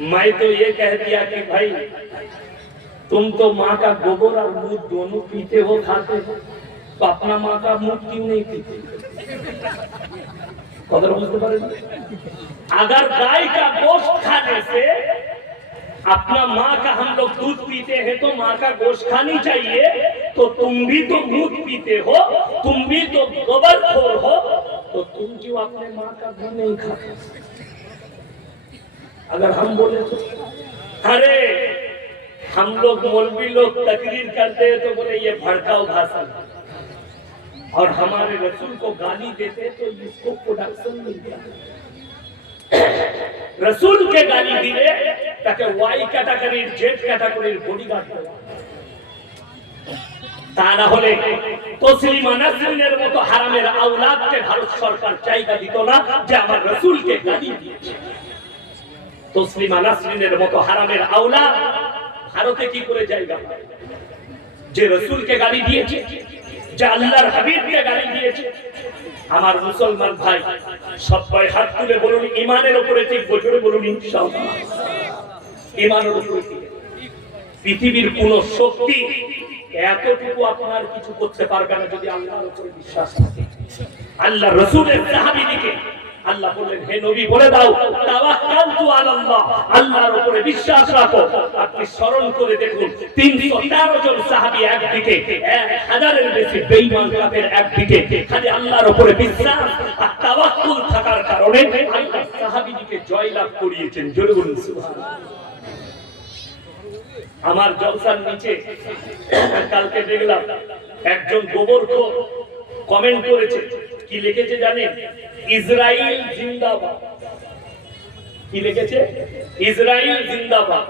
मैं तो ये कह दिया कि भाई तुम तो माँ का गोबर और दूध दोनों पीते हो, खाते हो, तो अपना माँ का मुंह क्यों नहीं पीते? अगर गाय का गोश्त खाने से अपना माँ का हम लोग दूध पीते हैं तो माँ का गोश्त खानी चाहिए, तो तुम भी तो दूध पीते हो, तुम भी तो गोबरखोर हो, तो तुम क्यों अपने माँ का दूध नहीं खाते? अगर हम बोले तो अरे हम लोग मौलवी लोग तकरीर करते हैं तो बोले ये भड़काऊ भाषण, और हमारे रसूल को गाली देते तो इसको प्रोडक्शन मिल गया। रसूल के गाली दिले ताके वाई कैटेगरीर जेड कैटेगरीर বডিগার্ড তা না হলে তসলিমা নাসরিনের মতো হারামের আওলাদকে ভারত সরকার জায়গা দিত না যে আমার রাসূলকে গালি দিয়েছে। তসলিমা নাসরিনের মতো হারামের আওলাদ ভারতে কি করে জায়গা পায়? যে রাসূলকে গালি দিয়েছে, যে আল্লাহর হাবিবকে গালি দিয়েছে। আমার মুসলমান ভাই সবাই হাত তুলে বলুন ঈমানের উপরে ঠিক বছরে বলুন ইনশাআল্লাহ। ঈমানের উপরে পৃথিবীর কোন শক্তি এতটুকু আপনার কিছু করতে পারবে না যদি আল্লাহর উপরে বিশ্বাস থাকে। আল্লাহ রাসূলের সাহাবীদেরকে আল্লাহ বললেন হে নবী বলে দাও তাওয়াক্কালতু আলাল্লাহ, আল্লাহর উপরে বিশ্বাস রাখো। আপনি স্মরণ করে দেখুন 313 জন সাহাবী একদিকে, 1000 এর বেশি বেঈমান কাফের একদিকে, খালি আল্লাহর উপরে বিশ্বাস আর তাওয়াক্কুল থাকার কারণে আল্লাহ সাহাবীদেরকে জয়লাভ করিয়েছেন। জোরে বলুন সুবহানাল্লাহ। আমার জলসার নিচে কালকে দেখলাম একজন গোবরখোর কমেন্ট করেছে, কি লিখেছে জানেন? ইসরাইল জিন্দাবাদ। কি লিখেছে? ইসরাইল জিন্দাবাদ।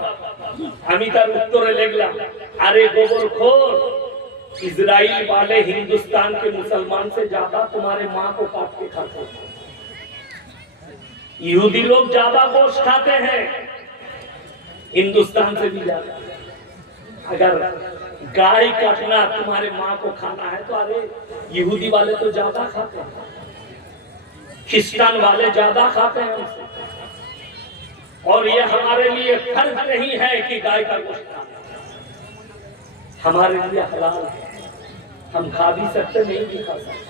আমি তার উত্তরে লিখলাম अरे गोबरखोर, इजराइल वाले हिंदुस्तान के मुसलमान से ज्यादा तुम्हारे माँ को काट के खाते हैं। यहूदी लोग ज्यादा गोश्त खाते हैं हिंदुस्तान से भी ज्यादा। अगर गाय काटना तुम्हारे माँ को खाना है तो अरे यहूदी वाले तो ज्यादा खाते हैं, क्रिश्चियन वाले ज्यादा खाते हैं उनसे। और ये हमारे लिए फर्ज नहीं है कि गाय का गोश्त खाना, हमारे लिए हलाल है, हम खा भी सकते नहीं भी खा सकते।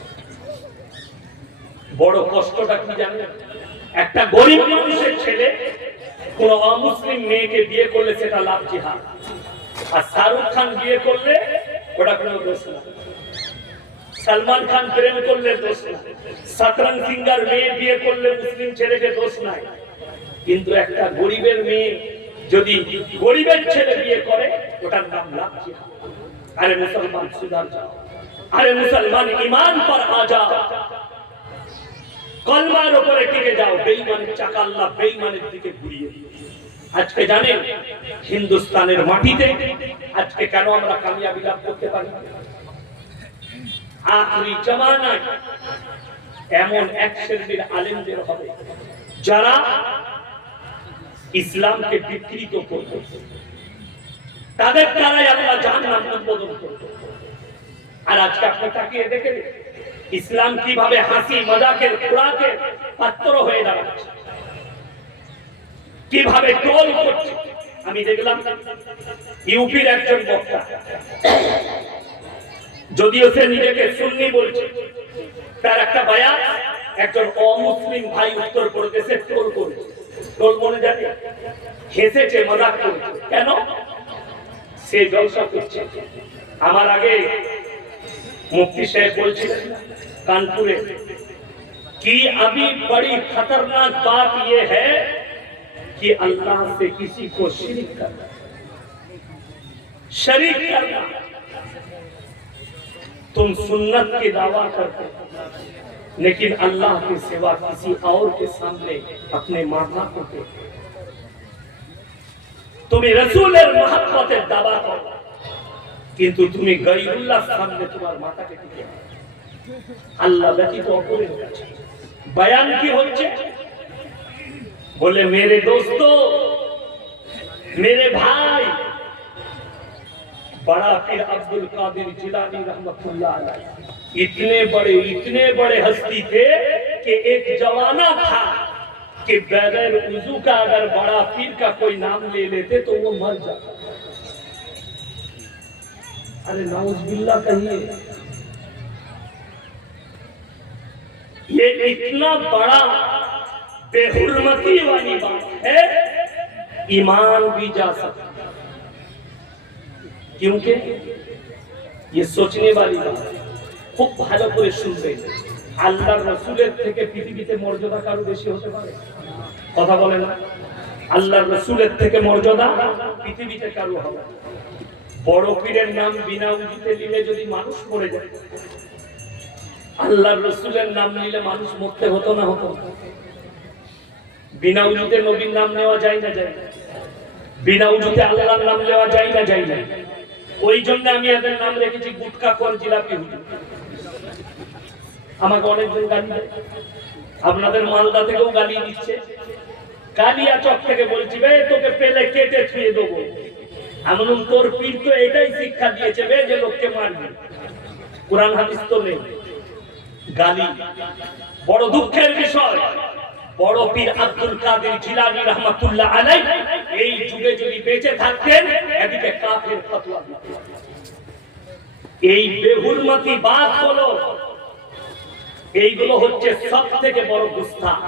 বড় কষ্টটা কি জানেন? একটা গরিব মানুষের ছেলে কোন অমুসলিম মেয়েকে বিয়ে করলে সেটা লাভ জিহাদ, আর শাহরুখ খান বিয়ে করলে ওটা কোনো দোষ না, সলমান খান প্রেম করলে দোষ না, শতরঞ্জ সিঙ্গার মেয়ে বিয়ে করলে মুসলিম ছেলেকে দোষ নাই। কিন্তু একটা গরিবের মেয়ে যদি গরিবের ছেলে বিয়ে করে ওটার নাম লাভ জিহাদ। আরে মুসলমান সুধার যাও, আরে মুসলমান ঈমান पर आ जाओ, কলমার উপরে টিকে যাও, বেঈমানের চাকা আল্লাহ বেঈমানের দিকে ঘুরিয়ে দিবে। আজকে জানেন হিন্দুস্তানের মাটিতে আজকে কেন আমরা কামিয়াবি লাভ করতে পারি? আখরি জামানায় এমন এক শ্রেণীর আলেমদের হবে যারা ইসলামকে বিকৃত করবে, তাদের দ্বারাই আল্লাহ জাহান্নাম উদ্বোধন করবে। আর আজকে আপনি তাকিয়ে দেখেন ইসলাম কিভাবে হাসি মজাকের খোরাকের পাত্র হয়ে দাঁড়াচ্ছে, কিভাবে ট্রোল করছে। আমি দেখলাম ইউপির একজন বক্তা, যদিও সে নিজেকে সুন্নি বলছে, তার একটা বয়ান একজন অমুসলিম ভাই উত্তর প্রদেশে ট্রোল করেছে। ট্রোল মনে জানে হেসেছে, মজাক করেছে। কেন? সে জলসা করছে। আমার আগে মুফতি সাহেব বলছিলেন कानपुरे कि अभी बड़ी खतरनाक बात यह है कि अल्लाह से किसी को शरीक करना, शरीक करना। तुम सुन्नत की दावा करते लेकिन अल्लाह के सिवा किसी और के सामने अपने माथा को टेको। तुम्हें रसूलेर मोहब्बतेर दावा करो किन्तु तुम्हें गैरुल्लाहर सामने तुम्हार माथाके टेके আল্লাহ ব্যতীত অপরের কাছে। বয়ান কি হচ্ছে? বলে मेरे दोस्तों, मेरे भाई, बड़ा पीर अब्दुल कादिर जिलानी रहमतुल्लाह अलैह इतने बड़े हस्ती थे कि एक जमाना था कि बगैर वजू का अगर बड़ा पीर का कोई नाम ले लेते तो वो मर जाता। अरे नाउज़ुबिल्लाह कहिए, ये इतना बड़ा बेहुरमती वाली बात है, ईमान भी जा सकता, क्योंकि ये सोचने वाली बात। খুব ভালো করে শুনবেন, আল্লাহর রাসূলের থেকে পৃথিবীতে মর্যাদা কারো বেশি হতে পারে? কথা বলে না, আল্লাহর রাসূলের থেকে মর্যাদা পৃথিবীতে কারো হবে না। বড় পীরের নাম বিনা উজুতে নিলে যদি মানুষ মরে যায়, আল্লাহর রাসূলের নাম নিলে মানুষ মরতে হতো না হতো? বিনা উজুতে নবীর নাম নেওয়া যায় না যায়? বিনা উজুতে আল্লাহর নাম নেওয়া যায় না যায় না? ওই জন্য আমি এদের নাম রেখেছি গুটকা কোন জিলাপি হুজুর। আমাকে অনেকজন গালি দেয়, আপনাদের মালদা থেকেও গালি দিচ্ছে, কালিয়াচক থেকে বলছি বে তোকে পেলে কেটে ছুঁয়ে দেবো। আমি বললাম তোর পীর তো এটাই শিক্ষা দিয়েছে বে যে লোককে মারবি, কোরআন হাদিস তো নেই। গালি বড় দুঃখের বিষয়। বড় পীর আব্দুল কাদের জিলানী রাহমাতুল্লাহ আলাইহি এই যুগে যদি বেঁচে থাকতেন, এদিকে কাফের ফতোয়া দিতেন। এই বেহুরমতি বাত হলো, এইগুলো হচ্ছে সবথেকে বড় গুস্তাখ।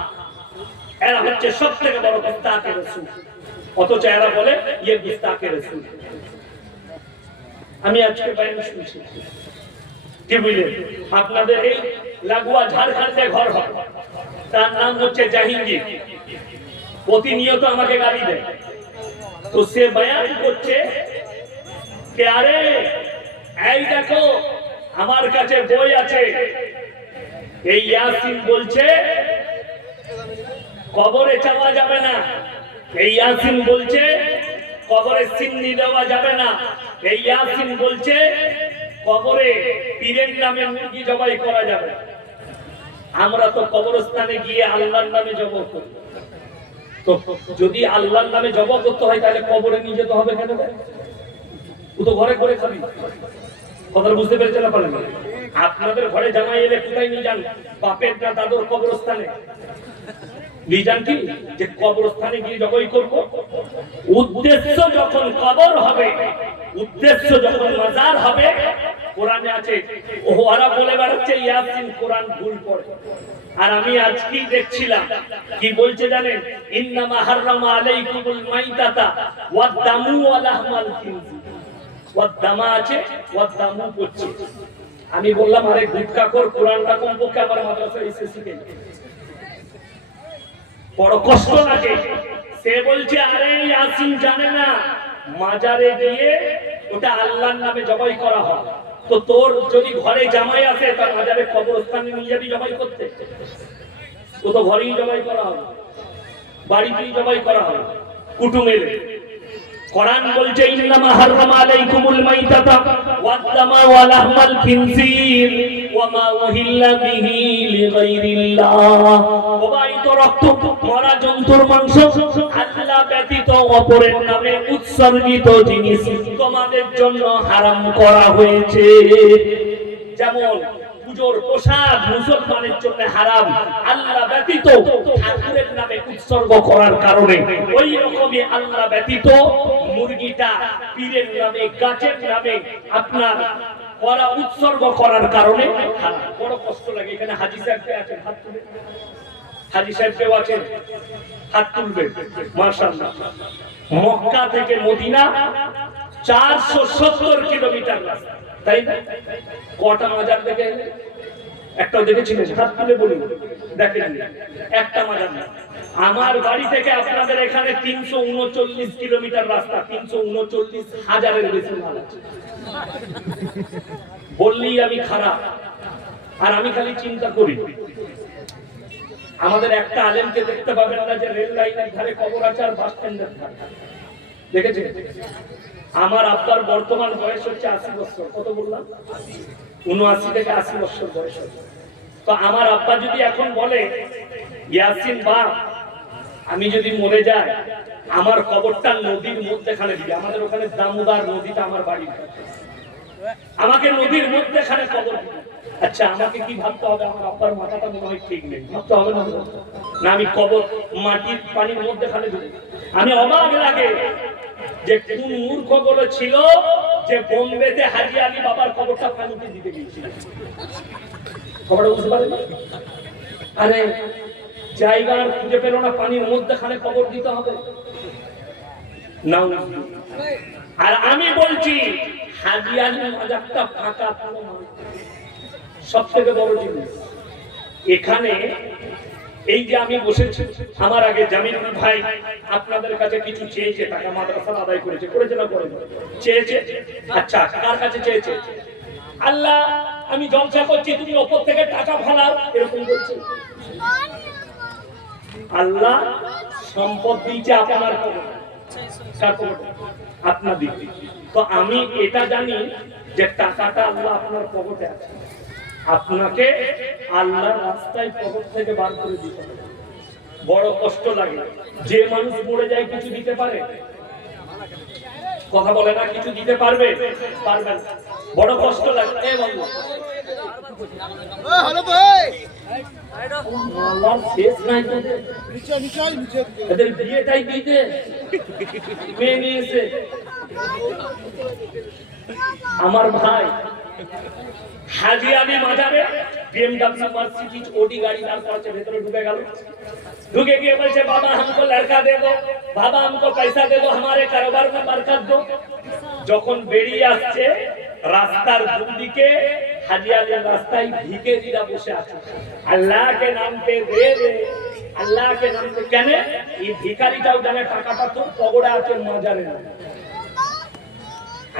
এরা হচ্ছে সবথেকে বড় গুস্তাখে রাসূল, অথচ এরা বলে ইয়ে গুস্তাখে রাসূল। আমি আজকে বয়ান শুনছি, কি বুঝলেন? আপনাদের এই লাগোয়া ঝাড়খণ্ডে ঘর হয়, তার নাম হচ্ছে জাহাঙ্গীর, প্রতিনিয়ত আমাকে গালি দেয়। তো সে বয়ান করছে কে আরে এই দেখো আমার কাছে বই আছে, এই ইয়াসিন বলছে কবরে চাওয়া যাবে না, এই ইয়াসিন বলছে কবরে সিন্নি দেওয়া যাবে না, এই ইয়াসিন বলছে কবরে পীরের নামে মুরগি জবাই করা যাবে। আমরা তো কবরস্থানে গিয়ে আল্লাহর নামে জবাই করি, তো যদি আল্লাহর নামে জবাই করতে হয় তাহলে কবরে নিয়ে যেতে হবে কেন? ও তো ঘরে ঘরে খাবি। কথা বুঝতে পেরেছেন আপনারা? আপনাদের ঘরে জামাই এলে কোথায় নিয়ে যান? বাপের না দাদুর কবরস্থানে নিয়ে যান, কি যে কবরস্থানে গিয়ে জবাই করব? উদ্দেশ্য যখন কবর হবে, উদ্দেশ্য যখন মাজার হবে, কোরআনে আছে ওরা বলে বেড়াচ্ছে ইয়াসিন কোরআন ভুল পড়ে। আর আমি আজকেই দেখছিলাম কি বলছে জানেন? ইন্নামা হাররামা আলাইকুমুল মাইতাতা ওয়াদ দামু ওয়া লাহমাল খিনজির। ওয়াদ দামা আছে, ওয়াদ দামু পড়ছে। আমি বললাম আরে গুটকাখোর, কোরআনটা কমপক্ষে আমার মাদ্রাসায় এসে শিখে। বড় কষ্ট লাগে। সে বলছে আরে ইয়াসিন জানে না মাজারে গিয়ে ওটা আল্লাহর নামে জবাই করা হয়। তো তোর যদি ঘরে জামাই আসে তার মাজারে কবরস্থানে নিয়ে যাবি জবাই করতে? ও তো ঘরেই জবাই করা হবে, বাড়িতেই জবাই করা হবে, কুটুম এলে। কোরআন বলছে ইন্নামা হাররামা আলাইকুমুল মাইতাতা ওয়াদ দামা ওয়া লাহমাল খিনজির ওয়া মা উহিল্লা বিহি লিগাইরিল্লাহ। প্রবাহিত রক্ত, মরা জন্তুর মাংস, আল্লাহ ব্যতীত অপরের নামে উৎসর্গিত জিনিস তোমাদের জন্য হারাম করা হয়েছে। যেমন পূজোর পোশাক মুসলমানের জন্য হারাম, আল্লাহ ব্যতীত ঠাকুরের নামে উৎসর্গ করার কারণে। ওই রকমই আল্লাহ ব্যতীত মুরগিটা পীরের নামে, গাছের নামে আপনার করা উৎসর্গ করার কারণে হারাম। বড় কষ্ট লাগে। এখানে হাজী সাহেব আছেন, হাত তুলে। হাজী সাহেব কেউ আছেন? হাত তুলবে। মাশাআল্লাহ। মক্কা থেকে মদিনা 470 কিলোমিটার রাস্তা, তাই না? কটা মাজার দেখে একটাও দেখেছিলেন? হাত তুলে বলুন দেখেন একটা মাজার না। আমার বাড়ি থেকে আপনাদের এখানে 339 কিলোমিটার রাস্তা, 339,000-এর বেশি মাল আছে। বললেই আমি খারাপ। আর আমি খালি চিন্তা করি, আমাদের একটা আলেমকে দেখতে পাবেন না যে রেল লাইনের ধারে কবর আছে আর বাস স্ট্যান্ডের ধারে। দেখেছেন? আমার আব্বার বর্তমান বয়স হচ্ছে 80 বছর। কত বললাম? 79 থেকে 80 বছর বয়স। তো আমার আব্বা যদি এখন বলে ইয়াসিন বাপ আমি যদি মরে যাই আমার কবরটা নদীর মধ্যেখানে দিবে, আমাদের ওখানে দামোদর নদীটা আমার বাড়ির কাছে, আমাকে নদীর মধ্যেখানে কবর দিবে, আচ্ছা আমাকে কি ভাবতে হবে? আমার আব্বার মাথাটা মনে হয় ঠিক নেই, ভাবতে হবে না? না আমি কবর মাটির পানির মধ্যে খালে দেব? আমি অবাক লাগে যে কোন মূর্খ ছিল যে বোম্বেতে হাজি আলী বাবার কবরটা পানিতে দিতে গিয়েছিল। খবরটা বুঝতে পারেন? আরে জায়গা খুঁজে পেল না, পানির মধ্যে খানে কবর দিতে হবে না? আর আমি বলছি হাজি আলী মাজারটা ফাঁকা, সব থেকে বড় জিনিস এখানে এই যে আমি বসেছি, আমার আগে জামিলুল ভাই আপনাদের কাছে কিছু চেয়েছে, টাকা মাদ্রাসা আদায় করেছে, করেছে না করেছে? চেয়েছে। আচ্ছা কার কাছে চেয়েছে? আল্লাহ আমি জলসা করছি, তুমি ওপর থেকে টাকা ফালাও, এরকম বলছে? আল্লাহ সম্পদ দিয়েছে আপনার আপনার দিকে, তো আমি এটা জানি যে টাকাটা আল্লাহ আপনার পকেটে আছে, আপনাকে আল্লাহর রাস্তায় পকেট থেকে বার করে দিতে হবে। বড় কষ্ট লাগে। যে মানুষ মরে যায় কিছু দিতে পারে? কথা বলে না, কিছু দিতে পারবে? পারবে না। বড় কষ্ট লাগে। এ বাবু হ্যালো ভাই, আল্লাহর শেষ নাই তোদের, এদের বিয়েটাই দিতে মেয়ে নিয়েছে। আমার ভাই हाजी आली माजारे BMW मर्सिडीज ओडी गाड़ी दार पहुंचे भीतर ढुके गल ढुके गए बोलছে बाबा हमको लड़का दे दो बाबा हमको पैसा दे दो हमारे कारोबार में बरकत दो যখন বেরিয়ে আসছে রাস্তার দুদিকে হাজি আলীর রাস্তায় ভিখারিরা বসে আছে আল্লাহ के नाम पे दे दे আল্লাহ के नाम पे কেন এই ভিখারিটাও জানে টাকাটা তো পগড়া আছে মাজারে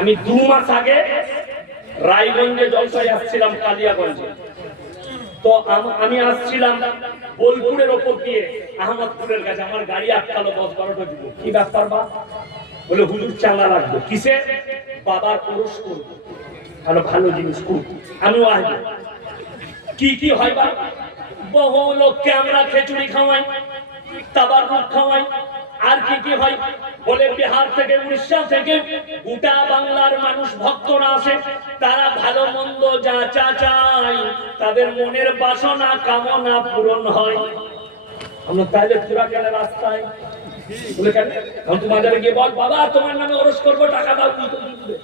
আমি 2 মাস আগে রায়গঞ্জে জলসায় আসছিলাম কালিয়াগঞ্জে তো আমি আসছিলাম বোলপুরের উপর দিয়ে আহমদপুরের কাছে আমার গাড়ি আটকালো 10-12টা যুবক কি ব্যাপার বা বলে হুজুর চাঁদা লাগবে কিসে বাবার পুরুষ করব ভালো ভালো জিনিস করব আমিও আসব কি কি হয় বা বহু লোককে আমরা খিচুড়ি খাওয়াই তাবারুক খাওয়াই আর কি কি হয় বলে বিহার থেকে উড়িষ্যা থেকে গোটা বাংলার মানুষ ভক্তরা আসে তারা ভালো মন্দ যা চায় তাদের মনের বাসনা কামনা পূরণ হয় আমরা তাইলে পুরা কেন রাস্তায় বলে কেন हम তোমাদের গিয়ে বল বাবা তোমার নামে ওরস করব টাকা দাও তুই তো দিবে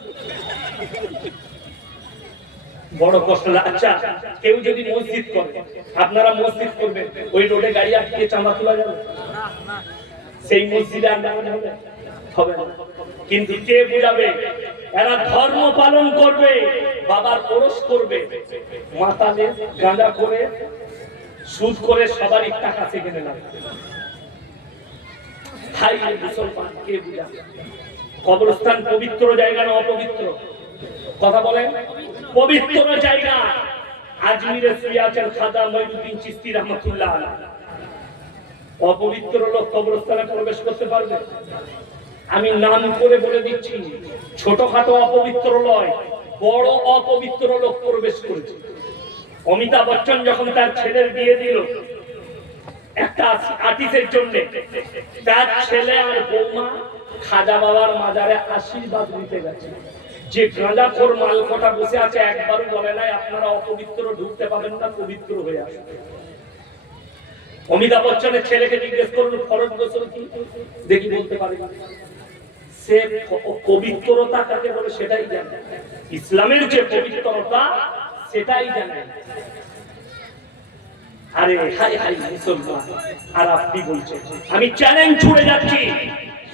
বড় কষ্ট লাগে আচ্ছা কেউ যদি মসজিদ করে আপনারা মসজিদ করবেন ওই রোডে গাড়ি আটকে চাঁদা তোলা যাবে না সেই মসজিদে আন্দোলন হবে হবে না কিন্তু কে বুঝাবে এরা ধর্ম পালন করবে বাবার ওরস করবে মাতালে গাঁজা করে সুদ করে সবারই টাকা সেখানে লাগবে হাই মুসলমান কে বুঝাবে কবরস্থান পবিত্র জায়গা না অপবিত্র কথা বলেন পবিত্র জায়গা আজমিরে শুয়ে আছেন খাজা মঈনুদ্দিন চিশতি রাহমাতুল্লাহ আলাইহি অপবিত্র লোক কবরস্থানে প্রবেশ করতে পারবে আমি নাম করে বলে দিচ্ছি ছোটখাটো অপবিত্র নয় বড় অপবিত্র লোক প্রবেশ করেছে অমিতাভ বচ্চন যখন তার ছেলের বিয়ে দিল একটা আর্টিস্টের জন্য তার ছেলে আর বৌমা খাজা বাবার মাজারে আশীর্বাদ নিতে গেছে যে গাঁজাখোর মালকটা বসে আছে একবারও বলে নাই আপনারা অপবিত্র ঢুকতে পাবেন না পবিত্র হয়ে আসবে অমিতাভ বচ্চনের ছেলেকে জিজ্ঞেস করুন ফরজ গোসল কি দেখি বলতে পারে সে পবিত্রতা কাকে বলে সেটাই জানে ইসলামের যে পবিত্রতা সেটাই জানে আরে হাই হাই মুসলমান আর আপনি বলছেন আমি চ্যালেঞ্জ ছুড়ে যাচ্ছি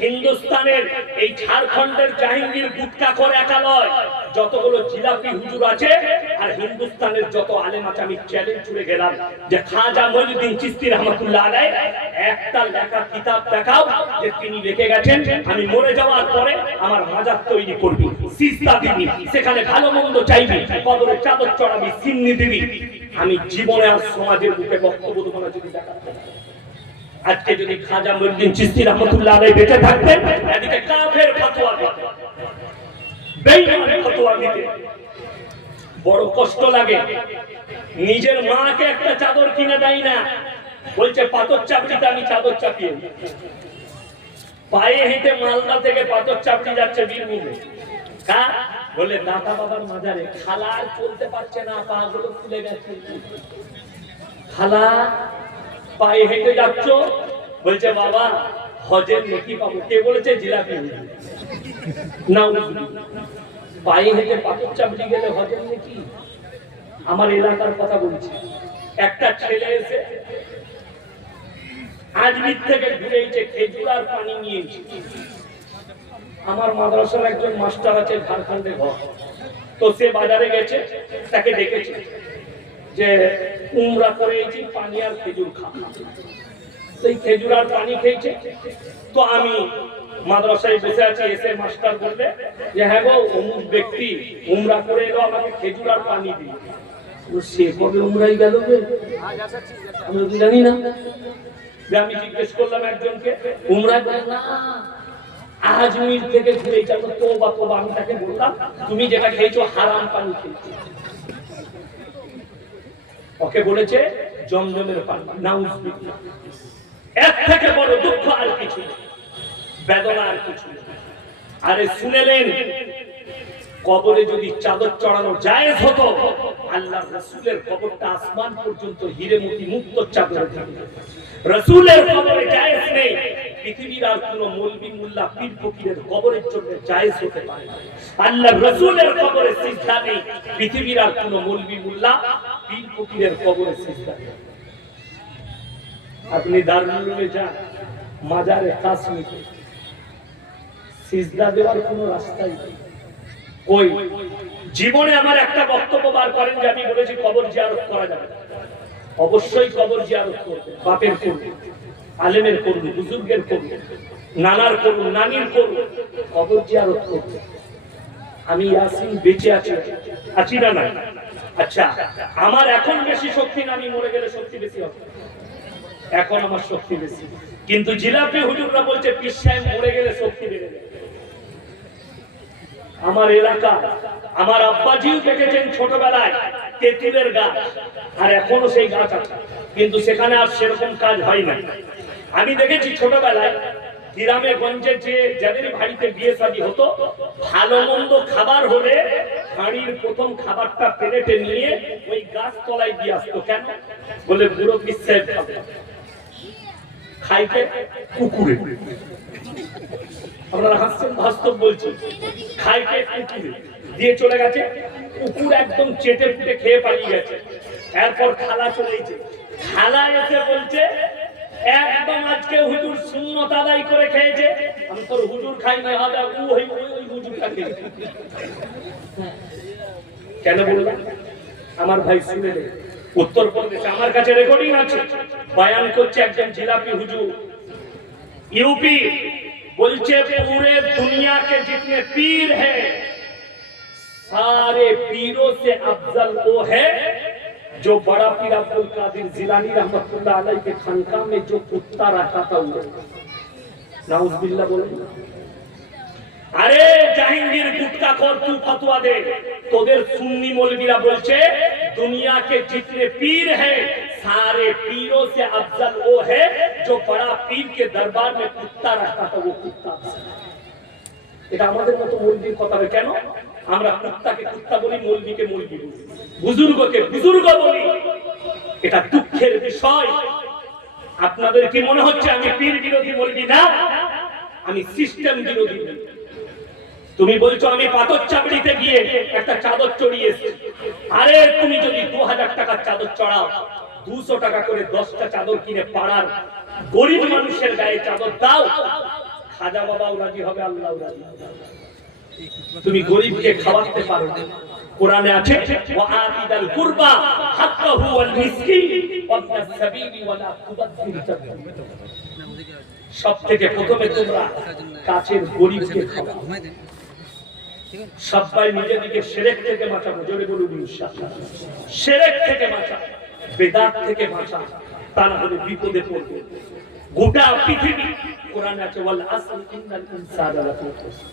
হিন্দুস্তানের এই ঝাড়খণ্ডের জাহাঙ্গীর গুটকা করে একা নয় যতগুলো জিলাপি হুজুর আছে আর হিন্দুস্তানের যত আলেম আছে আমি চ্যালেঞ্জ ছুড়ে গেলাম যে খাজা মঈনুদ্দিন চিশতি রাহমাতুল্লাহ আলাইহি একটা লেখা কিতাব দেখাও যে তিনি লিখে গেছেন আমি মরে যাওয়ার পরে আমার মাজার তৈরি করবি সিজদা দিবি সেখানে ভালো মন্দ চাইবি কবরে চাদর চড়াবি সিন্নি দিবি আমি জীবনে আর সমাজের বুকে বক্তব্য দেব না যদি দেখাতে আজকে যদি খাজা মঈনুদ্দিন চিশতি রাহমাতুল্লাহ আলাইহি বেঁচে থাকতেন এদিকে কাফের ফতোয়া দিতেন বেঈমান ফতোয়া দিতেন বড় কষ্ট লাগে নিজের মাকে একটা চাদর কিনে দেয় না বলছে পাথর চাপড়িতে আমি চাদর চাপিয়ে পায়ে হেঁটে মালদা থেকে পাথর চাপড়ি যাচ্ছে বীরভূমে বলে দাদা বাবার মাজারে। খালা আর চলতে পারছে না, পা গুলো ফুলে গেছে। খালা পায়ে হেঁটে যাচ্ছ? বলছে বাবা হজের নেকি পাবো। কে বলেছে? জিলাপি। না, পায়ে হেঁটে পাথর চাপড়ি গেলে হজের নেকি? আমার এলাকার কথা বলছি। একটা ছেলে এসে আজমির থেকে ঘুরেছে, খেজুর আর পানি নিয়েছে। আমার মাদ্রাসার একজন মাস্টার আছে ঝাড়খণ্ডে ঘর, তো সে বাজারে গেছে, তাকে ডেকেছে যে উমরা করেছি, পানি আর খেজুর খা। সেই খেজুর আর পানি খেয়েছে। তো আমি মাদ্রাসায় বসে আছি, এসে মাস্টার বললে যে হ্যাঁ গো অমুক ব্যক্তি উমরা করে এলো, আমাকে খেজুর আর পানি দিই। সে কবে উমরাই গেল আমি জানি না। আমি জিজ্ঞেস করলাম একজনকে, উমরা গেল না, আজমির থেকে ঘুরে যাবো। তোবা তোবা। আমি তাকে বললাম তুমি যেটা খেয়েছো হারাম পানি খেয়েছো। ওকে বলেছে জমজমের পানি। নাউজুবিল্লাহ। এর থেকে বড় দুঃখ আর কিছু, বেদনা আর কিছু। আরে শুনেলেন, কবরে যদি চাদর চড়ানো জায়েজ হতো, আল্লাহর রাসূলের কবরটা আসমান পর্যন্ত হিরে মতি মুক্ত চাদরে থাকতো। রাসূলের কবরে জায়েজ নেই, পৃথিবীর আর কোনো মৌলবি মুল্লা পীর ফকিরের কবরের জন্য জায়েজ হতে পারে না। আল্লাহর রাসূলের কবরে সিজদা নেই, পৃথিবীর আর কোনো মৌলবি মুল্লা পীর ফকিরের কবরে সিজদা নেই। আপনি দারুল উলুমে যান, মাজারে কাসমিতে সিজদা দেওয়ার কোনো রাস্তাই নেই। ওই জীবনে আমার একটা বক্তব্য বার করেন যে আমি বলেছি কবর জিয়ারত করা যাবে। অবশ্যই কবর জিয়ারত করবে, বাপের করবে, আলেমের করবে, বুজুর্গের করবে, নানার করবে, নানির করবে, কবর জিয়ারত করবে। আমি ইয়াসিন বেঁচে আছি না না? আচ্ছা, আমার এখন বেশি শক্তি না, আমি মরে গেলে শক্তি বেশি হবে। এখন আমার শক্তি বেশি, কিন্তু জিলাপি হুজুররা বলছে পীর সাহেব মরে গেলে শক্তি বেড়ে যাবে। আমার এলাকা, আমার আব্বাজিও দেখেছেন ছোটবেলায় তেঁতুলের গাছ, আর এখনো সেই গাছ আছে, কিন্তু সেখানে আর সেরকম কাজ হয় না। আমি দেখেছি ছোটবেলায় গ্রামে গঞ্জে যে যাদের বাড়িতে বিয়ে শাদী হতো, ভালো মন্দ খাবার হলে হাঁড়ির প্রথম খাবারটা প্লেটে নিয়ে ওই গাছ তলায় দিয়ে আসতো। কেন? বলে বুড়ো পীর সাহেব খাবে, খাইতে কুকুরে। আপনারা হাসছেন, বাস্তব বলছি। খাইতে কুকুরে দিয়ে চলে গেছে, কুকুর একদম চেটে ফুটে খেয়ে পালিয়ে গেছে। এরপর খালা চলেছে, খালা এসে বলছে একদম আজকে হুজুর সুন্নত আদায় করে খেয়েছে। আমি তোর হুজুর খাইনি, হবে ওই হুজুরটা খেয়েছে। কেন বললাম? আমার ভাই শুনে নেই, উত্তরপ্রদেশে আমার কাছে রেকর্ডিং আছে, বয়ান করছে একজন জিলাপি হুজুর यूपी, बोलचे पूरे दुनिया के जितने पीर हैं सारे पीरों से अफजल वो है जो बड़ा पीर अब्दुल कादिर जिलानी रहमतुल्लाह अलैह के खानकाह में जो कुत्ता रहता था वो। नाउजुबिल्लाह बोले। अरे জাহাঙ্গীর गुटका खोर तू फतवा दे, তোদের सुन्नी मौलवीरा बोलছে दुनिया के जितने पीर हैं सारे पीरों से अफजल वो है जो बड़ा पीर के दरबार में कुत्ता रहता था वो कुत्ता। এটা আমাদের মতো মৌলবীর কথা। কেন আমরা কুত্তাকে কুত্তা বলি, মৌলবীকে মৌলবী বলি, বুজুর্গকে বুজুর্গ বলি? এটা দুঃখের বিষয়। আপনাদের কি মনে হচ্ছে আমি পীর বিরোধী মৌলবী? না, আমি সিস্টেম বিরোধী। তুমি বলছো আমি পাথর চাপড়িতে গিয়ে একটা চাদর চড়িয়েছি। আরে তুমি যদি 2000 টাকার চাদর চড়াও, 200 টাকা করে 10টা চাদর কিনে পাড়ার গরিব মানুষের গায়ে চাদর দাও, খাজা বাবাও রাজি হবে, আল্লাহও রাজি হবে। তুমি গরিবকে খাওয়াতে পারো না। কোরআনে আছে ওয়াআতিদাল কুরবা হাক্কাহু ওয়াল মিসকিন ওয়াবনাস সাবিলি ওয়ালা তুবাদ্দির তাবদীরা। সবথেকে প্রথমে তোমরা কাছের গরিবকে খাওয়াও। সবাই নিজেদিকে শিরক থেকে বাঁচাবো, জোরে বলুন ইনশাআল্লাহ। শিরক থেকে বাঁচাও, বেদাত থেকে বাঁচাও, তা না হলে বিপদে পড়বে গোটা পৃথিবী। কোরআনে আছে ওয়াল আসর ইন্নাল ইনসানা লাফি খুসর।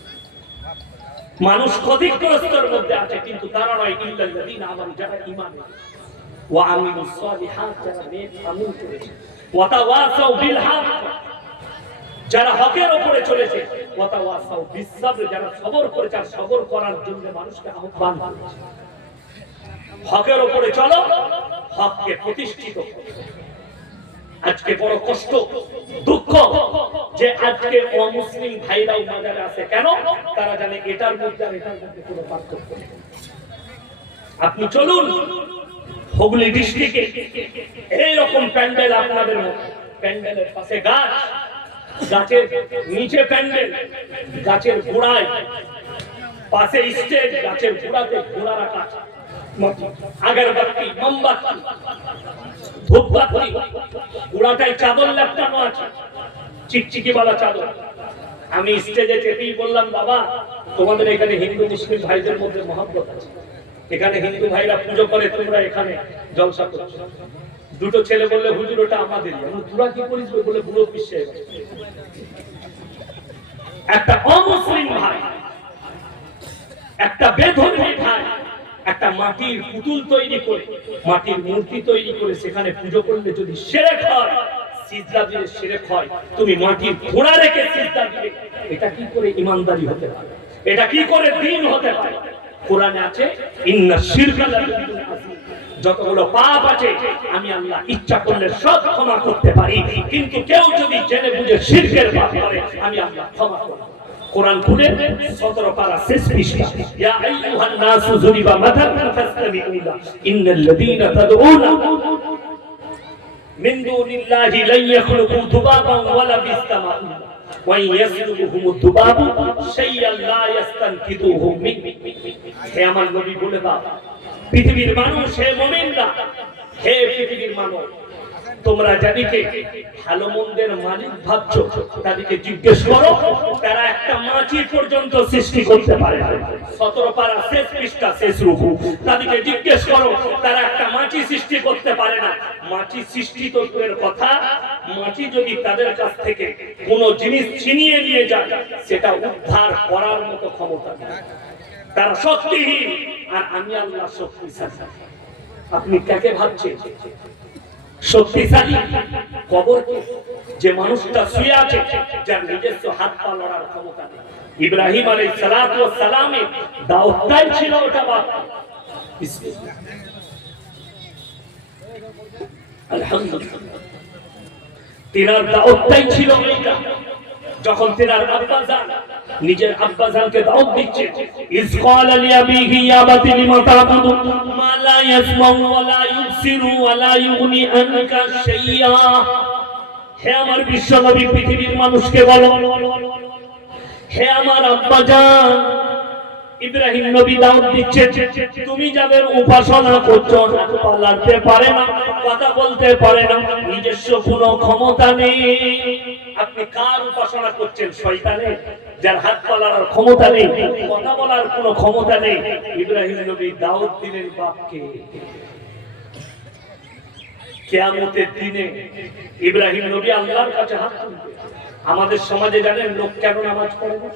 মানুষ ক্ষতিগ্রস্তের মধ্যে আছে, কিন্তু তারা নয়, ইল্লাল্লাযীনা আমানু, যারা ঈমান ওয়া আমিলুস সালিহাত, যারা নেক আমল করেছে, ওয়া তাওয়াসাউ বিল হক, যারা হকের উপরে চলেছে, ওয়াতাওয়াসাউ বিসসাবর, যারা সবর করেছে আর সবর করার জন্য মানুষকে আহ্বান করেছে। হকের উপরে চলো, হককে প্রতিষ্ঠিত করো। আজকে বড় কষ্ট, দুঃখ যে আজকে অমুসলিম ভাইরাও বাজারে আছে। কেন? তারা জানে এটার মধ্যে আর এটার মধ্যে কোনো পার্থক্য নেই। আপনি চলুন হুগলি ডিস্ট্রিক্টে এইরকম প্যান্ডেল, আপনাদের মতো প্যান্ডেলের পাশে গাছ, গাছের নিচে প্যান্ডেল, গাছের গোড়ায় পাশে স্টেজ, গাছের গোড়াতে ঘোড়া রাখা, আগরবাতি, মোমবাতি, ধূপবাতি, গোড়াটায় চাদর লেপটানো আছে, চিকচিকি বালা চাদর। আমি স্টেজে চেপেই বললাম, বাবা তোমাদের এখানে হিন্দু মুসলিম ভাইদের মধ্যে মহব্বত আছে, এখানে হিন্দু ভাইরা পুজো করে, তোমরা এখানে জলসা করছো। দুটো ছেলে বললে, হুজুর ওটা আমাদেরই। তোরা কি করিস? বলে বুড়ো পিছিয়ে। একটা অমুসলিম ভাই, একটা বেধর্মী ভাই একটা মাটির পুতুল তৈরি করে, মাটির মূর্তি তৈরি করে সেখানে পুজো করলে যদি শিরক হয়, সিজদা দিলে শিরক হয়, তুমি মাটির ঘোড়া রেখে সিজদা দিলে এটা কি করে ইমানদারি হতে পারে? এটা কি করে দ্বীন হতে পারে? কোরআনে আছে, ইন্না শিরকা লাযুলমুন আযীম। যতগুলো পাপ আছে আমি আল্লাহ ইচ্ছা করলে সব ক্ষমা করতে পারি, কিন্তু কেউ যদি জেনে বুঝে শিরকের পাপ করে আমি আল্লাহ ক্ষমা করব। কোরআন খুলে 17 পারা শেষ পৃষ্ঠা, ইয়া আইয়ুহান নাসু যুরিবা মাতালান ফাসতামিউ লা ইন্নাল্লাযীনা তাদউনা মিন দুনিল্লাহি লা ইয়াখলুকু যুবাবান ওয়ালা বিসতামাউ ওয়া ইয়াসলুবুহুমুদ যুবাবু শাইয়ান লা ইস্তানকিদুহু মিন। হে আমার নবী বলে দাও, পৃথিবীর মানুষ, হে মুমিনরা, হে পৃথিবীর মানুষ, তোমরা যাদেরকে ভালো মন্দের মালিক ভাবছো তাদেরকে জিজ্ঞেস করো, তারা একটা মাছি পর্যন্ত সৃষ্টি করতে পারে না। 17 পারা শেষ পৃষ্ঠা শেষ রুকু। তাদেরকে জিজ্ঞেস করো, তারা একটা মাছি সৃষ্টি করতে পারে না। মাছি সৃষ্টি তো দূরের কথা, মাছি যদি তাদের কাছ থেকে কোনো জিনিস ছিনিয়ে নিয়ে যায় সেটা উদ্ধার করার মতো ক্ষমতা নেই। তারা শক্তিহীন আর আমি আল্লাহ শক্তিশালী। আপনি কাকে ভাবছেন শক্তিশালী? কবর যে মানুষটা শুয়ে আছে, যার নিজস্ব হাত পা লড়ার ক্ষমতা নেই। ইব্রাহিম আলাইহিস সালাতু ওয়াস সালামের দাওয়াতটাই ছিল ওটা। বাপ আলহামদুলিল্লাহ, তিনার দাওয়াতটাই ছিল এইটা। যখন তিনার আব্বাজান নিজের আব্বাজানকে দাওয়াত দিচ্ছে, ইজ ক্বালা লিআবিহি ইয়া আবাতি লিমা তা'বুদু মা লা ইয়াসমাউ ওয়া লা ইউবসিরু ওয়া লা ইউগনি আনকা শাইয়্যা। হে আমার বিশ্ব নবী, পৃথিবীর মানুষকে বলো, হে আমার আব্বাজান ইব্রাহিম নবী দাওয়াত দিচ্ছে, তুমি যাদের উপাসনা করছো, হাত পা নাড়তে পারে না, কথা বলতে পারে না, নিজস্ব কোনো ক্ষমতা নেই। আপনি কার উপাসনা করছেন? শয়তানের, যার হাত পা নাড়ার ক্ষমতা নেই, কথা বলার কোনো ক্ষমতা নেই। ইব্রাহিম নবী দাওয়াত দিলেন বাপকে। কিয়ামতের দিনে ইব্রাহিম নবী আল্লাহর কাছে হাত তুলবে। আমাদের সমাজে জানেন লোক কেন নামাজ পড়ে না?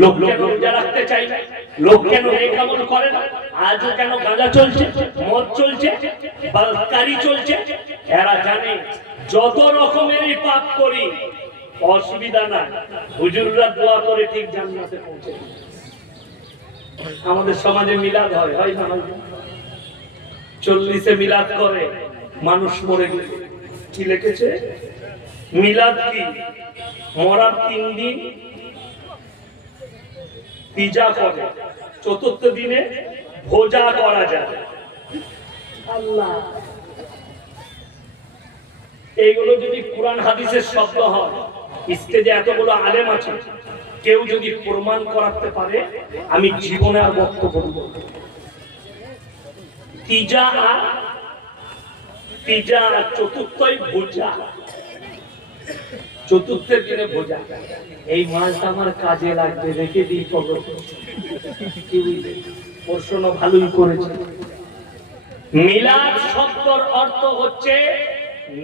লোক কেন রোজা রাখতে চায় না? লোক কেন নেক আমল করে না? আজও কেন গাঁজা চলছে, মদ চলছে, বালকারি চলছে? এরা জানে যত রকমেরই পাপ করি অসুবিধা না, হুজুররা দোয়া করে ঠিক জান্নাতে পৌঁছে। আমাদের সমাজে মিলাদ হয়, হয় না? 40-এ মিলাদ করে, মানুষ মরে গেছে। কি লিখেছে? মিলাদ কি? মরার 3 দিন পিজা করে, 4th দিনে ভোজা করা যায়। আল্লাহ, এইগুলো যদি কোরআন হাদিসের শব্দ হয়, স্টেজে এতগুলো আলেম আছে, কেউ যদি প্রমাণ করাতে পারে, আমি জীবনে আর বক্তব্য দেব না। পিজা আর 4thই ভোজা, 4th দিনে ভোজা। এই মাসটা আমার কাজে লাগবে, রেখে দিই খবর। প্রশ্ন ভালোই করেছে। মিলাদ শব্দের অর্থ হচ্ছে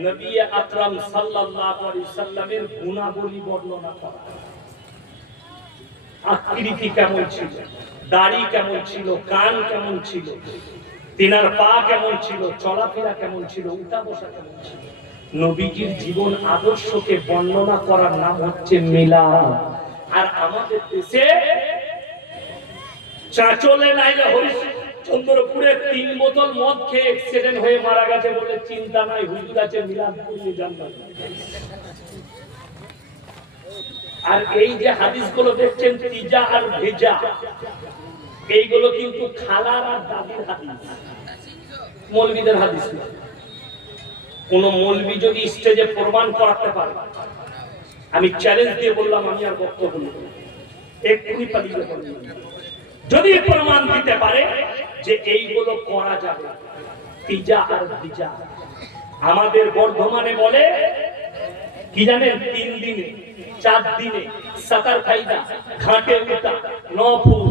নবী আকরাম সাল্লাল্লাহু আলাইহি সাল্লামের গুণাবলী বর্ণনা করা। আকৃতি কেমন ছিল, দাড়ি কেমন ছিল, কান কেমন ছিল, তিনার পা কেমন ছিল, চলাফেরা কেমন ছিল, উঠা বসা কেমন ছিল, নবীজির জীবন আদর্শকে বর্ণনা করার নাম হচ্ছে মিলাদ। আর আমাদের দেশে চাঁচলে নাইলে হরিশ্চন্দ্রপুরে 3 বোতল মদ খেয়ে অ্যাক্সিডেন্ট হয়ে মারা গেছে বলে চিন্তা নাই, হুজুর আছে মিলাদ পড়িয়ে জান্নাত। আর এই যে হাদিসগুলো দেখছেন তিজা আর ভেজা, এইগুলো কিন্তু খালার আর দাদির হাদিস, মৌলবীদের হাদিস না। কোন মৌলবী যদি স্টেজে প্রমাণ করাতে পারে, আমি চ্যালেঞ্জ দিয়ে বললাম, আমি আর বক্তব্য বলবো এক্ষুনি পালিয়ে যাবো। যদি প্রমাণ দিতে পারে যে এইগুলো করা যাবে, তিজা আর ভিজা। আমাদের বর্ধমানে বলে কি জানেন, 3 দিনে 4 দিনে সাতার ফাইদা ঘাটে উঠা 9 ফুট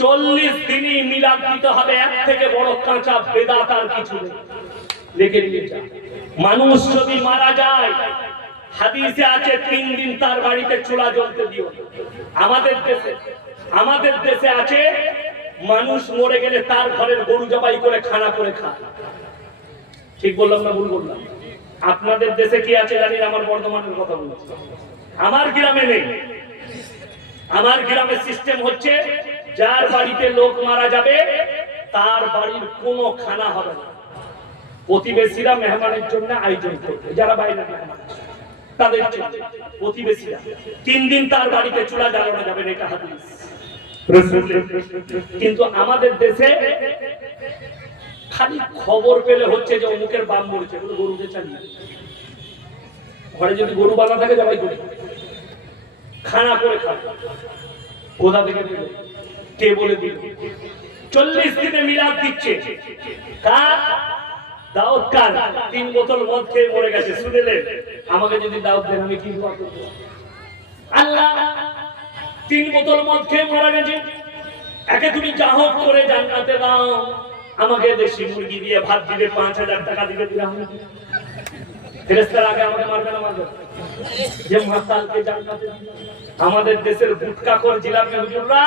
40 দিনই মিলাদ দিতে হবে। এক থেকে বড় কাঁচা বেদাত আর কিছু নেই। লিখে নিয়ে যা। মানুষ যদি মারা যায়, হাদিসে আছে 3 দিন তার বাড়িতে চুলা জ্বলতে দিও। আমাদের দেশে আছে মানুষ মরে গেলে তার ঘরের গরু জবাই করে খানা করে খায়। ঠিক বললাম না ভুল বললাম? আপনাদের দেশে কি আছে জানি, আমার বর্ধমানের কথা বলছি, আমার গ্রামে নেই। আমার গ্রামের সিস্টেম হচ্ছে, যার বাড়িতে লোক মারা যাবে তার বাড়ির কোনো খানা হবে না, প্রতিবেশীরা মেহমানের জন্য আয়োজন করবে, যারা বাইরে মেহমান তাদের জন্য প্রতিবেশীরা 3 দিন তার বাড়িতে চুলা জ্বালানো যাবে না, এটা হাদিস। কিন্তু আমাদের দেশে খালি খবর পেলে হচ্ছে যে অমুকের বাম মরেছে, গরুকে চালিয়ে ঘরে যদি গরু বাঁধা থাকে জবাই করে খানা করে খাবে। কোথা থেকে কে বলে দিল? 40 দিনে মিলাদ দিচ্ছে, কার দাওয়াত? কার? 3 বোতল মদ খেয়ে মরে গেছে, শুনেলেন? আমাকে যদি দাওয়াত দেন আমি কি করব? আল্লাহ 3 বোতল মদ খেয়ে মারা গেছে, একে তুমি যা হোক করে জান্নাতে দাও, আমাকে দেশি মুরগি দিয়ে ভাত দিবে, 5000 টাকা দিবে, দিলাম ফেরেশতার আগে আমাকে মারবে না? মারবে যে মাতালকে জান্নাতে দিবে। আমাদের দেশের গুটকাখোর জিলাপি হুজুররা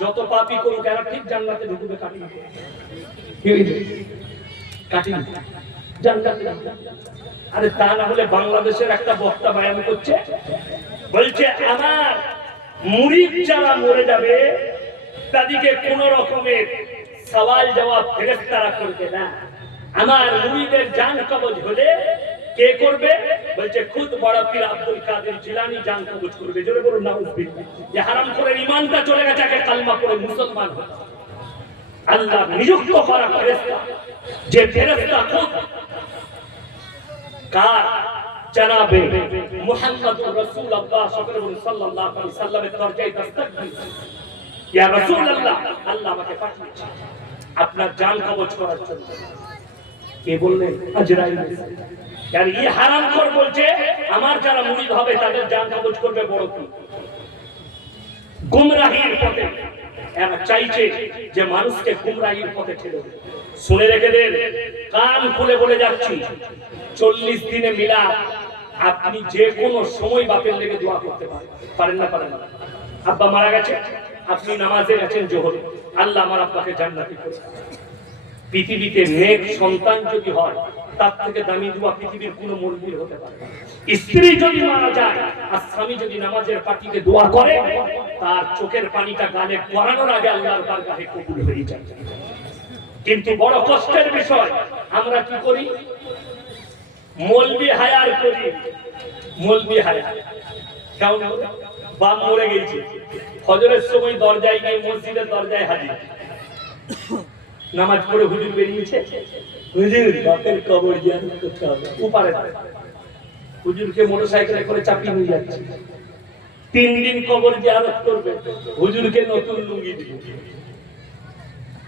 যত পাপী করুক, এরা ঠিক জান্নাতে ঢুকবে। কাটি জান্নাতে। আরে তা না হলে বাংলাদেশের একটা বক্তা বয়ান করছে, বলছে আমার মুরিদ যারা মরে যাবে তাদেরকে কোন রকমের সওয়াল জবাব ফেরেশতারা করবে না, আমার মুরিদের জান কবজ হলে কে করবে? বলছে খুদ বড় পীর আব্দুল কাদের জিলানী জান কবজ করবে। জোরে বলুন নাউযুবিল্লাহ। যে হারাম করে ঈমানটা চলে গেছে, আগে কালমা পড়ে মুসলমান হতে। আল্লাহ নিযুক্ত করা ফেরেশতা, যে ফেরেশতা খুদ কার? জনাবে মুহাম্মদুর রাসূলুল্লাহ সাল্লাল্লাহু আলাইহি ওয়াসাল্লামের দরজায় দস্তক দিয়েছে, ইয়া রাসূলুল্লাহ, আল্লাহ আমাকে পাঠিয়েছে আপনার জান কবজ করার জন্য। কে বললেন? আজরাইল। আর এই হারামখোর বলছে আমার যারা মুরিদ হবে তাদের জান কবজ করবে বড় কি? গুমরাহির পথে এরা চাইছে যে মানুষকে গুমরাহির পথে ঠেলে দেবে। শুনে রেখে দেন, কান খুলে বলে যাচ্ছি, 40 দিনে মিলাদ আপনি যে কোনো সময় বাপের লেগে দোয়া করতে পারেন না? পারেন না? আব্বা মারা গেছে, আপনি নামাজে গেছেন জোহরে, আল্লাহ আমার আব্বাকে জান্নাতি করে। পৃথিবীতে নেক সন্তান যদি হয়, তার থেকে দামি দোয়া পৃথিবীর কোনো মুরগির হতে পারে না। স্ত্রী যদি মারা যায় আর স্বামী যদি নামাজের পাটিতে দোয়া করে, তার চোখের পানিটা গালে করানোর আগে আল্লাহর বারগাহে কবুল হয়ে যায়। কিন্তু বড় কষ্টের বিষয়, আমরা কি করি? মৌলবি হায়ার করি। মৌলবি হায়ার কারণ বাপ মরে গেছে, ফজরের সময় দরজায় গিয়ে মসজিদের দরজায় হাজির, নামাজ পড়ে হুজুর বেরিয়েছে, হুজুর বাপের কবর জিয়ারত করতে হবে, উপারে হুজুরকে মোটরসাইকেলে করে চাপিয়ে নিয়ে যাচ্ছে। 3 দিন কবর জিয়ারত করবে, হুজুরকে নতুন লুঙ্গি দিবে।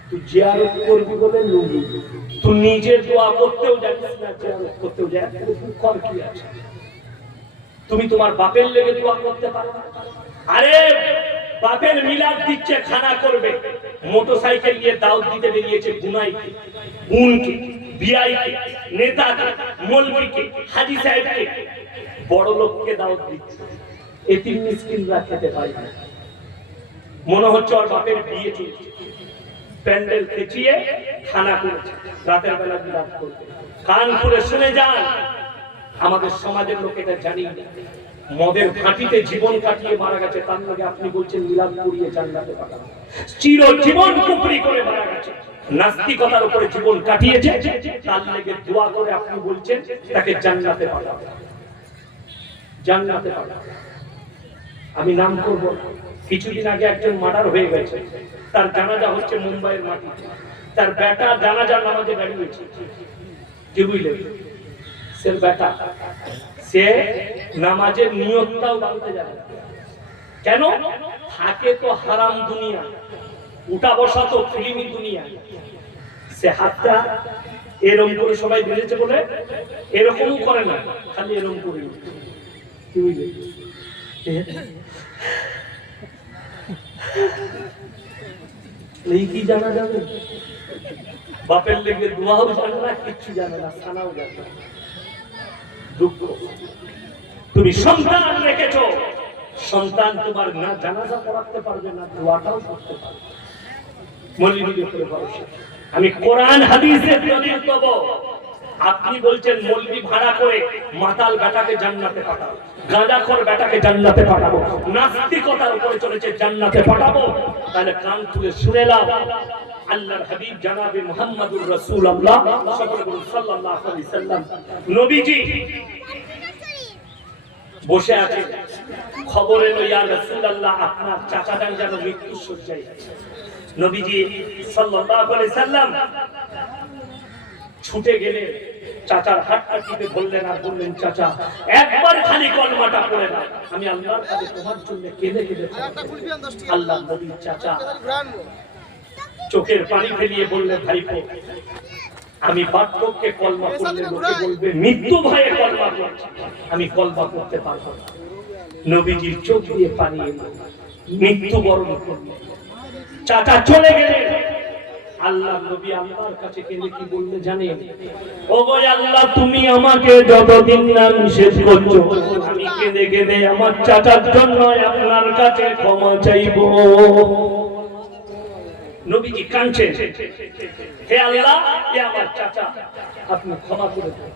তুই জিয়ারত করবি বলে লুঙ্গি, তুই নিজের দোয়া করতেও জানিস না, জিয়ারত করতেও জানিস না, কর কি আছে? তুমি তোমার বাপের লেগে দোয়া করতে পারো না? আরে বাপের মিলাদ দিচ্ছে, খানা করবে, মোটরসাইকেল নিয়ে দাওয়াত দিতে বেরিয়েছে গুনাইকে, গুণকে, বিআইকে, নেতাকে, মৌলবীকে, হাজী সাহেবকে, বড় লোককে দাওয়াত দিচ্ছে। এতিম মিসকিনরা খেতে পারে না। মনে হচ্ছে ওর বাপের বিয়ে চলছে, প্যান্ডেল খেঁচিয়ে খানা করেছে, রাতের বেলা মিলাদ করবে। কান খুলে শুনে যান, আমাদের সমাজের লোক এটা জানি না। মদের ঘাঁটিতে জীবন কাটিয়ে মারা গেছে, তার লাগে আপনি বলছেন মিলাদ পড়িয়ে জান্নাতে পাঠাবো। চিরজীবন কুফরি করে মারা গেছে, নাস্তিকতার উপরে জীবন কাটিয়েছে, তার লাগে দোয়া করে আপনি বলছেন তাকে জান্নাতে পাঠাবো, জান্নাতে পাঠাবো। আমি নাম করব, কিছুদিন আগে একজন মার্ডার হয়ে গেছে, তার জানাজা হচ্ছে মুম্বাইয়ের মাটিতে, তার বেটা জানাজার নামাজে দাঁড়িয়েছে। কি বুঝলেন? সে বেটা, সে নামাজের নিয়তটাও বাঁধতে জানে না। কেন? থাকে তো হারাম দুনিয়া, উঠা বসা তো ফিল্মি দুনিয়া। সে হাতটা এরকম করে সবাই বেড়েছে বলে এরকমও করে না, খালি এরকম করে। কি বুঝলেন? এই কি জানা যাবে? বাপের লেগে দোয়াও জানে না, কিচ্ছু জানে না, থানাও জানে না। দুঃখ। তুমি সন্তান রেখেছো, সন্তান তোমার না জানাজা পড়াতে পারবে না, দোয়াটাও করতে পারবে। মৌলবীর উপরে ভরসা। আমি কোরআন হাদিসের দলিল দেব। আপনি বলছেন মৌলবী ভাড়া করে মাতাল বেটাকে জান্নাতে পাঠাবো, গাঁজাখোর বেটাকে জান্নাতে পাঠাবো, নাস্তিকতার উপরে চলেছে জান্নাতে পাঠাবো। তাহলে কান খুলে শুনে নাও, আল্লাহর হাবিব জনাবে মুহাম্মদুর রাসূলুল্লাহ সাল্লাল্লাহু আলাইহি সাল্লাম নবীজি বসে আছে, খবর এলো ইয়া রাসূলুল্লাহ আপনার চাচাজান যেন মৃত্যুর শয্যায় আছে। নবীজি সাল্লাল্লাহু আলাইহি সাল্লাম ছুটে গেলে চাচার হাতটা টিপে ধরলেন আর বললেন, চাচা একবার খালি কলমাটা পড়ে দাও, আমি আল্লাহর কাছে তোমার জন্য কেঁদে কেঁদে। আল্লাহ নবী চাচা চোখের পানি ফেলিয়ে বললেন, ভাইপো আমি বার্ধক্যে কলমা করলে লোকে বলবে মৃত্যু ভয়ে কলমা করছে, আমি কলমা করতে পারবো না। নবীজির চোখ দিয়ে পানি এলো, মৃত্যুবরণ করলেন, চাচা চলে গেলেন। আল্লাহ নবী আল্লাহর কাছে কেঁদে কি বললে জানেন? ও গো আল্লাহ, তুমি আমাকে যতদিন না নিষেধ করছো, আমি কেঁদে কেঁদে আমার চাচার জন্য আপনার কাছে ক্ষমা চাইবো। নবীজি কাঁদছেন, হে আল্লাহ, এ আমার চাচা, আপনি ক্ষমা করে দেন।